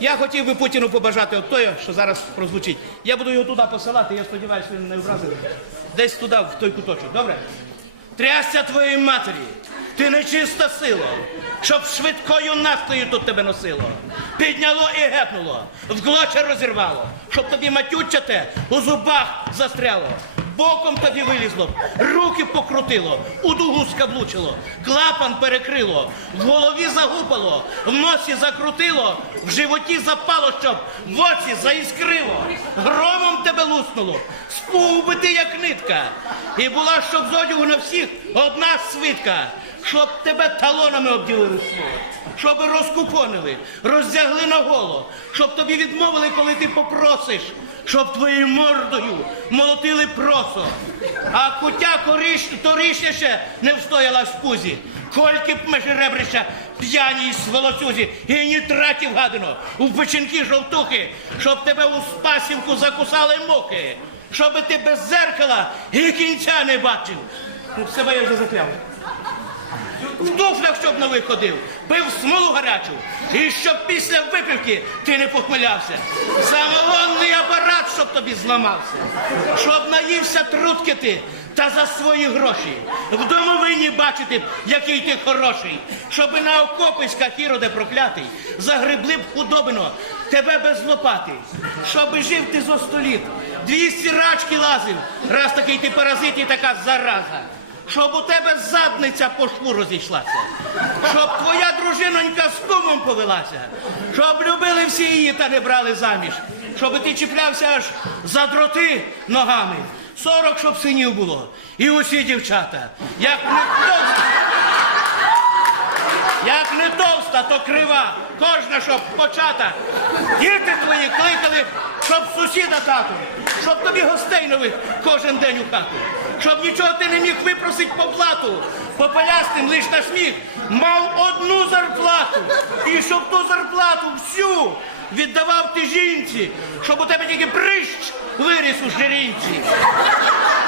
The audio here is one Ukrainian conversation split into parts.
Я хотів би Путіну побажати от те, що зараз прозвучить. Я буду його туди посилати, я сподіваюся, він не образив. Десь туди, в той куточок, добре? Трясся твоїй матері, ти нечиста сила, щоб швидкою нафтою тут тебе носило. Підняло і гепнуло, в глоча розірвало, щоб тобі матючате у зубах застряло. Боком тобі вилізло, руки покрутило, у дугу скаблучило, клапан перекрило, в голові загупало, в носі закрутило, в животі запало, щоб в оці заіскрило, громом тебе луснуло, спув би ти як нитка. І була, щоб з одягу на всіх одна свитка, щоб тебе талонами обділили слово, щоб розкупонили, роздягли на голо, щоб тобі відмовили, коли ти попросиш, щоб твоєю мордою молотили просо. А кутя торішня ще не встояла в пузі. Кольки б межеребрища п'яні сволоцюзі, і ні тратів гадано, у печінки жовтухи, щоб тебе у спасівку закусали муки, щоб ти без зеркала і кінця не бачив. Ну, себе я вже закляв. В туфлях, щоб не виходив, пив смолу гарячу, і щоб після випивки ти не похмелявся. Самогонний апарат, щоб тобі зламався, щоб наївся трутки ти та за свої гроші. В домовині бачити, б, який ти хороший, щоби на окописьках іроде проклятий, загребли б худобино тебе без лопати, щоби жив ти зо століт, двісті рачки лазив, раз такий ти паразит і така зараза щоб у тебе задниця по шву розійшлася, щоб твоя дружинонька з кумом повелася, щоб любили всі її та не брали заміж, щоб ти чіплявся аж за дроти ногами. Сорок, щоб синів було. І усі дівчата. Як не товста, як не товста, то крива. Кожна, щоб почата. Діти твої кликали, щоб сусіда тату, щоб тобі гостей нових кожен день у хату, щоб нічого ти не міг випросить по плату, по полясним лиш на сміх мав одну зарплату. І щоб ту зарплату всю віддавав ти жінці, щоб у тебе тільки прищ виріс у жирінці.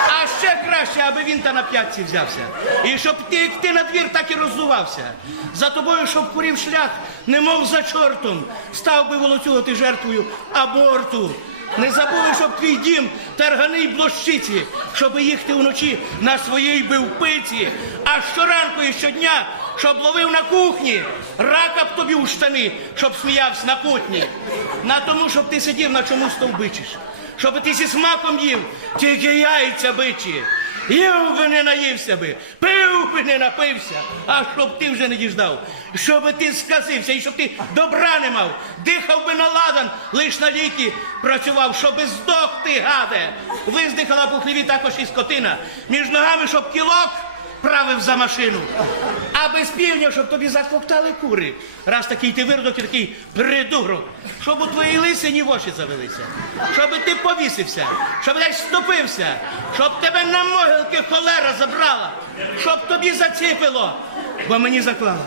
А ще краще, аби він та на п'ятці взявся. І щоб ти, ти на двір, так і роззувався. За тобою, щоб курів шлях, немов за чортом, став би волоцювати жертвою аборту. Не забули, щоб твій дім тарганий блощиці, щоб їхати вночі на своїй бивпиці, а щоранку і щодня, щоб ловив на кухні, рака б тобі у штани, щоб сміявся на кутні. На тому, щоб ти сидів на чому стовбичиш щоб ти зі смаком їв, тільки яйця бичі. Їв би не наївся би, пив би не напився, а щоб ти вже не діждав, щоб ти сказився і щоб ти добра не мав, дихав би на ладан, лиш на ліки працював, щоби здох ти, гаде. Виздихала по хліві також і скотина, між ногами, щоб кілок правив за машину. А без півня, щоб тобі заклоптали кури. Раз такий ти виродок і такий придурок. Щоб у твоїй лисині в очі завелися. Щоб ти повісився, щоб десь ступився, щоб тебе на могилки холера забрала, щоб тобі заціпило, бо мені заклала.